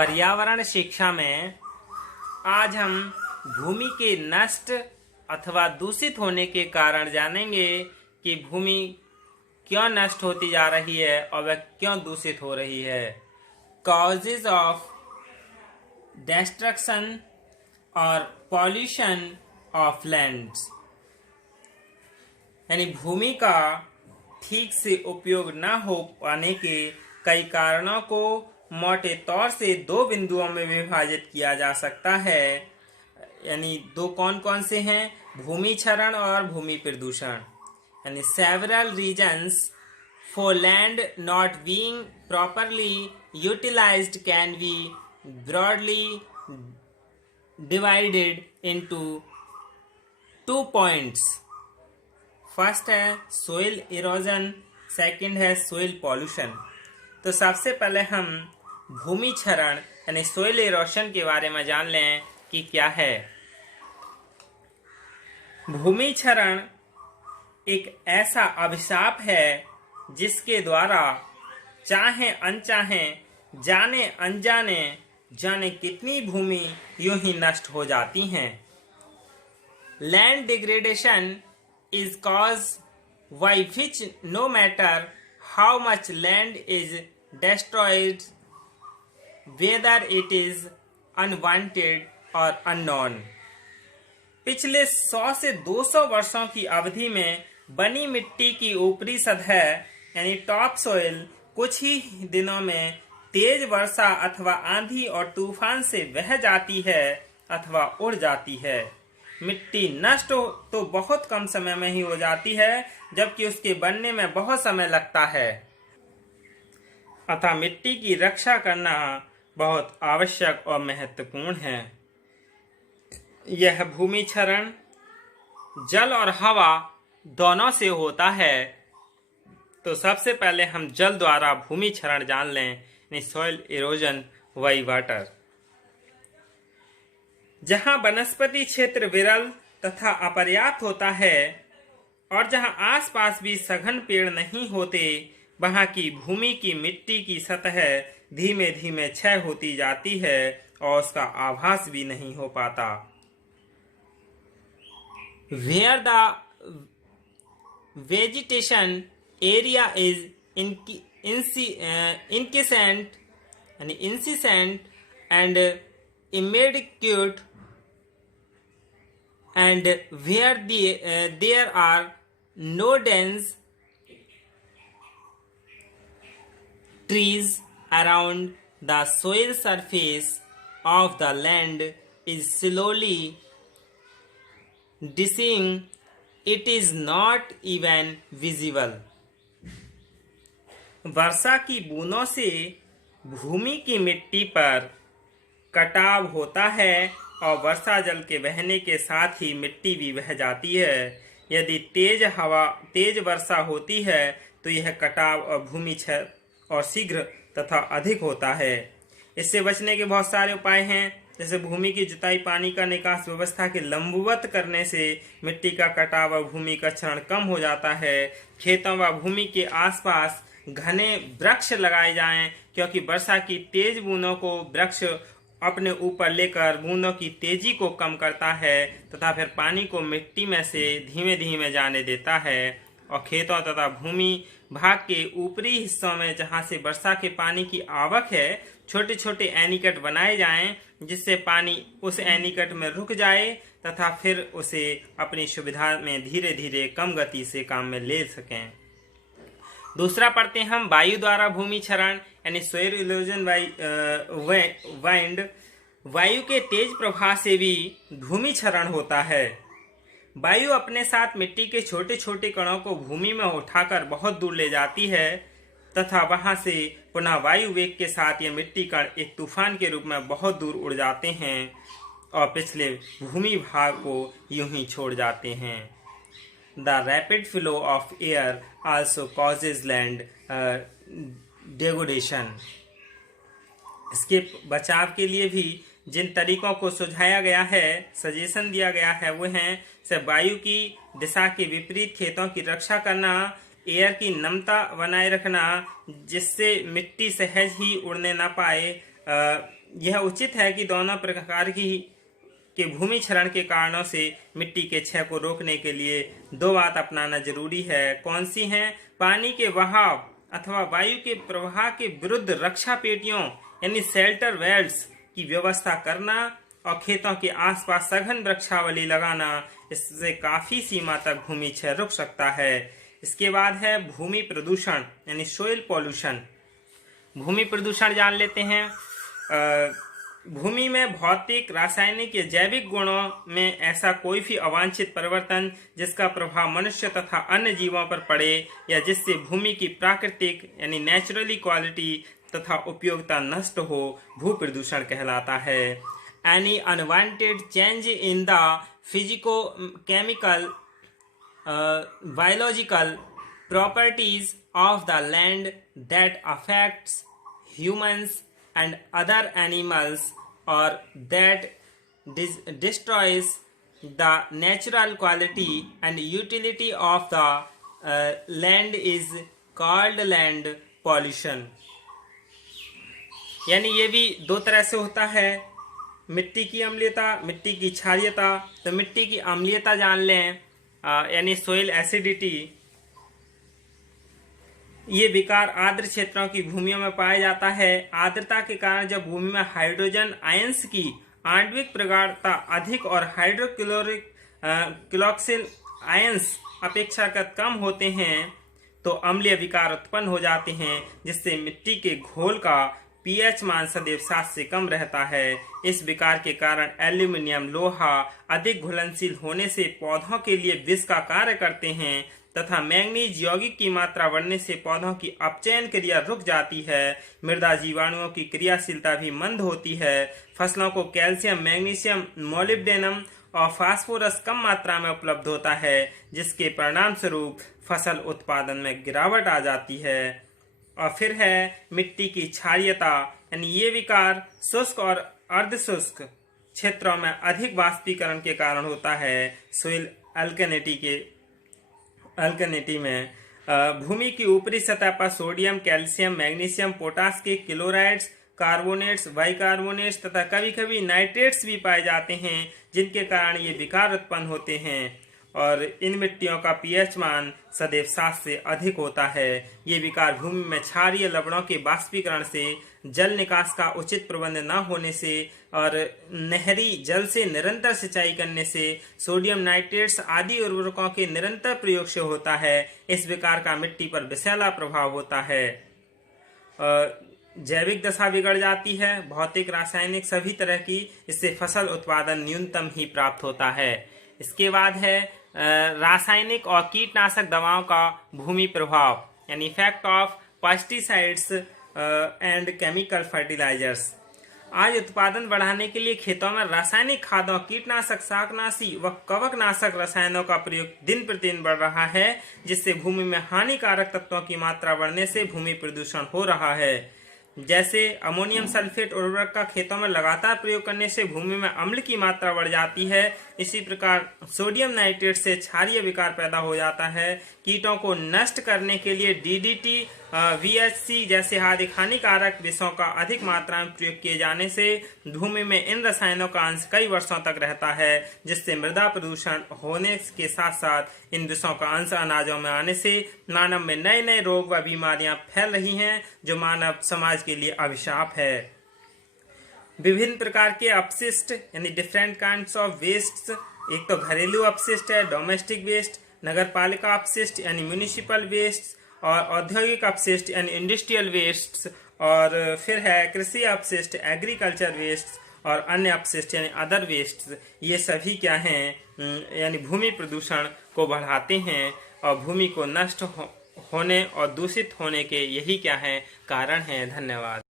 पर्यावरण शिक्षा में आज हम भूमि के नष्ट अथवा दूषित होने के कारण जानेंगे कि भूमि क्यों नष्ट होती जा रही है और वह क्यों दूषित हो रही है। कॉजेज ऑफ डिस्ट्रक्शन और पॉल्यूशन ऑफ लैंड्स, यानी भूमि का ठीक से उपयोग न हो पाने के कई कारणों को मोटे तौर से दो बिंदुओं में विभाजित किया जा सकता है। यानी दो कौन कौन से हैं? भूमि क्षरण और भूमि प्रदूषण। यानी several reasons for land not being properly utilised can be broadly divided into 2 points. First है सोइल इरोजन, सेकंड है सोइल पॉल्यूशन। तो सबसे पहले हम भूमि क्षरण यानी सोइल इरोशन के बारे में जान लें कि क्या है। भूमि क्षरण एक ऐसा अभिशाप है जिसके द्वारा चाहे अनचाहे, जाने अनजाने, जाने कितनी भूमि यूं ही नष्ट हो जाती हैं। Land degradation is caused by which no matter how much land is destroyed, whether it is unwanted or unknown, पिछले 100 से 200 वर्षों की अवधि में बनी मिट्टी की ऊपरी सतह यानी टॉप सोइल कुछ ही दिनों में तेज वर्षा अथवा आंधी और तूफान से बह जाती है अथवा उड़ जाती है। मिट्टी नष्ट तो बहुत कम समय में ही हो जाती है, जबकि उसके बनने में बहुत समय लगता है। अतः मिट्टी की रक्षा करना बहुत आवश्यक और महत्वपूर्ण है। यह भूमि क्षरण जल और हवा दोनों से होता है। तो सबसे पहले हम जल द्वारा भूमि क्षरण जान लें, सॉइल इरोजन बाय वाटर। जहां वनस्पति क्षेत्र विरल तथा अपर्याप्त होता है और जहां आसपास भी सघन पेड़ नहीं होते, वहां की भूमि की मिट्टी की सतह धीमे धीमे क्षय होती जाती है और उसका आभास भी नहीं हो पाता। Where the vegetation area is incessant and immediate, and where there are no dense trees around, the soil surface of the land is slowly decaying. It is not even visible. वर्षा की बूंदों से भूमि की मिट्टी पर कटाव होता है और वर्षा जल के बहने के साथ ही मिट्टी भी बह जाती है। यदि तेज वर्षा होती है तो यह कटाव और भूमि क्षय और शीघ्र तथा अधिक होता है। इससे बचने के बहुत सारे उपाय हैं, जैसे भूमि की जुताई, पानी का निकास व्यवस्था के लंबवत करने से मिट्टी का कटाव और भूमि का क्षरण कम हो जाता है। खेतों व भूमि के आसपास घने वृक्ष लगाए जाएं, क्योंकि वर्षा की तेज बूंदों को वृक्ष अपने ऊपर लेकर बूंदों की तेजी को कम करता है तथा फिर पानी को मिट्टी में से धीमे धीमे जाने देता है। और खेतों तथा भूमि भाग के ऊपरी हिस्सों में जहां से वर्षा के पानी की आवक है, छोटे छोटे एनीकट बनाए जाएं, जिससे पानी उस एनीकट में रुक जाए तथा फिर उसे अपनी सुविधा में धीरे धीरे कम गति से काम में ले सकें। दूसरा पढ़ते हम वायु द्वारा भूमि क्षरण यानी सोइल इरोजन बाय वाइंड। वायु के तेज प्रवाह से भी भूमि क्षरण होता है। वायु अपने साथ मिट्टी के छोटे छोटे कणों को भूमि में उठाकर बहुत दूर ले जाती है तथा वहां से पुनः वायु वेग के साथ ये मिट्टी कण एक तूफान के रूप में बहुत दूर उड़ जाते हैं और पिछले भूमि भाग को यूं ही छोड़ जाते हैं। The rapid flow of air also causes land degradation. इसके बचाव के लिए भी जिन तरीकों को सुझाया गया है, सजेशन दिया गया है, वो हैं से वायु की दिशा के विपरीत खेतों की रक्षा करना, एयर की नमता बनाए रखना जिससे मिट्टी सहज ही उड़ने ना पाए, यह उचित है कि दोनों प्रकार के भूमि क्षरण के कारणों से मिट्टी के क्षय को रोकने के लिए दो बात अपनाना जरूरी है। कौन सी हैं? पानी के बहाव अथवा वायु के प्रवाह के विरुद्ध रक्षा पेटियों यानी शेल्टर वेल्स की व्यवस्था करना और खेतों के आसपास सघन वृक्षावली लगाना। इससे काफी सीमा तक भूमि क्षय रुक सकता है। इसके बाद है भूमि प्रदूषण यानी सोइल पॉल्यूशन। भूमि प्रदूषण जान लेते हैं। भूमि में भौतिक, रासायनिक या जैविक गुणों में ऐसा कोई भी अवांछित परिवर्तन जिसका प्रभाव मनुष्य तथा अन्य जीवों पर पड़े या जिससे भूमि की प्राकृतिक यानी नेचुरली क्वालिटी तथा उपयोगिता नष्ट हो, भू प्रदूषण कहलाता है। Any unwanted change in the physico chemical biological properties of the land that affects humans and other animals or that destroys the natural quality and utility of the land is called land pollution। यानी ये भी दो तरह से होता है, मिट्टी की अम्लीयता, मिट्टी की क्षारीयता। तो मिट्टी की अम्लीयता जान लें, यानी सोइल एसिडिटी। ये विकार आर्द्र क्षेत्रों की भूमियों में पाया जाता है। आर्द्रता के कारण जब भूमि में हाइड्रोजन आयंस की आणविक प्रगाढ़ता अधिक और हाइड्रोक्लोरिक आयंस अपेक्षाकृत कम होते हैं तो अम्लीय विकार उत्पन्न हो जाते हैं, जिससे मिट्टी के घोल का पीएच मान सदैव 7 से कम रहता है। इस विकार के कारण एल्यूमिनियम, लोहा अधिक घुलनशील होने से पौधों के लिए विष का कार्य करते हैं तथा मैंगनीज यौगिक की मात्रा बढ़ने से पौधों की अपचयन क्रिया रुक जाती है। मृदा जीवाणुओं की क्रियाशीलता भी मंद होती है। फसलों को कैल्शियम, मैग्नीशियम, मोलिब्डेनम और फास्फोरस कम मात्रा में उपलब्ध होता है, जिसके परिणाम स्वरूप फसल उत्पादन में गिरावट आ जाती है। और फिर है मिट्टी की क्षारीयता, यानी ये विकार शुष्क और अर्धशुष्क क्षेत्रों में अधिक वाष्पीकरण के कारण होता है। सोइल अल्कनिटी में भूमि की ऊपरी सतह पर सोडियम, कैल्शियम, मैग्नीशियम, पोटास के क्लोराइड्स, कार्बोनेट्स, बाइकार्बोनेट्स तथा कभी कभी नाइट्रेट्स भी पाए जाते हैं, जिनके कारण ये विकार उत्पन्न होते हैं। और इन मिट्टियों का पीएच मान सदैव 7 से अधिक होता है। ये विकार भूमि में क्षारीय लवणों के बाष्पीकरण से, जल निकास का उचित प्रबंध न होने से और नहरी जल से निरंतर सिंचाई करने से, सोडियम नाइट्रेट्स आदि उर्वरकों के निरंतर प्रयोग से होता है। इस विकार का मिट्टी पर विषैला प्रभाव होता है। जैविक दशा बिगड़ जाती है, भौतिक, रासायनिक सभी तरह की। इससे फसल उत्पादन न्यूनतम ही प्राप्त होता है। इसके बाद है रासायनिक और कीटनाशक दवाओं का भूमि प्रभाव, यानी effect of pesticides and chemical fertilisers. आज उत्पादन बढ़ाने के लिए खेतों में रासायनिक खादों, कीटनाशक, शाकनाशी व कवकनाशक रसायनों का प्रयोग दिन प्रतिदिन बढ़ रहा है, जिससे भूमि में हानिकारक तत्वों की मात्रा बढ़ने से भूमि प्रदूषण हो रहा है। जैसे अमोनियम सल्फेट उर्वरक का खेतों में लगातार प्रयोग करने से भूमि में अम्ल की मात्रा बढ़ जाती है। इसी प्रकार सोडियम नाइट्रेट से क्षारीय विकार पैदा हो जाता है। कीटों को नष्ट करने के लिए डीडीटी, वीएचसी जैसे हानिकारक विषयों का अधिक मात्रा में प्रयोग किए जाने से भूमि में इन रसायनों का अंश कई वर्षों तक रहता है, जिससे मृदा प्रदूषण होने के साथ साथ इन विषयों का अंश अनाजों में आने से मानव में नए नए रोग व बीमारियां फैल रही हैं, जो मानव समाज के लिए अभिशाप है। विभिन्न प्रकार के अपशिष्ट यानी डिफरेंट काइंड्स ऑफ वेस्ट, एक तो घरेलू अपशिष्ट है, डोमेस्टिक वेस्ट, नगर पालिका अपशिष्ट यानी म्यूनिसिपल वेस्ट, और औद्योगिक अपशिष्ट यानी इंडस्ट्रियल वेस्ट, और फिर है कृषि अपशिष्ट, एग्रीकल्चर वेस्ट, और अन्य अपशिष्ट यानी अदर वेस्ट। ये सभी क्या हैं, यानी भूमि प्रदूषण को बढ़ाते हैं और भूमि को नष्ट होने और दूषित होने के यही क्या है कारण हैं। धन्यवाद।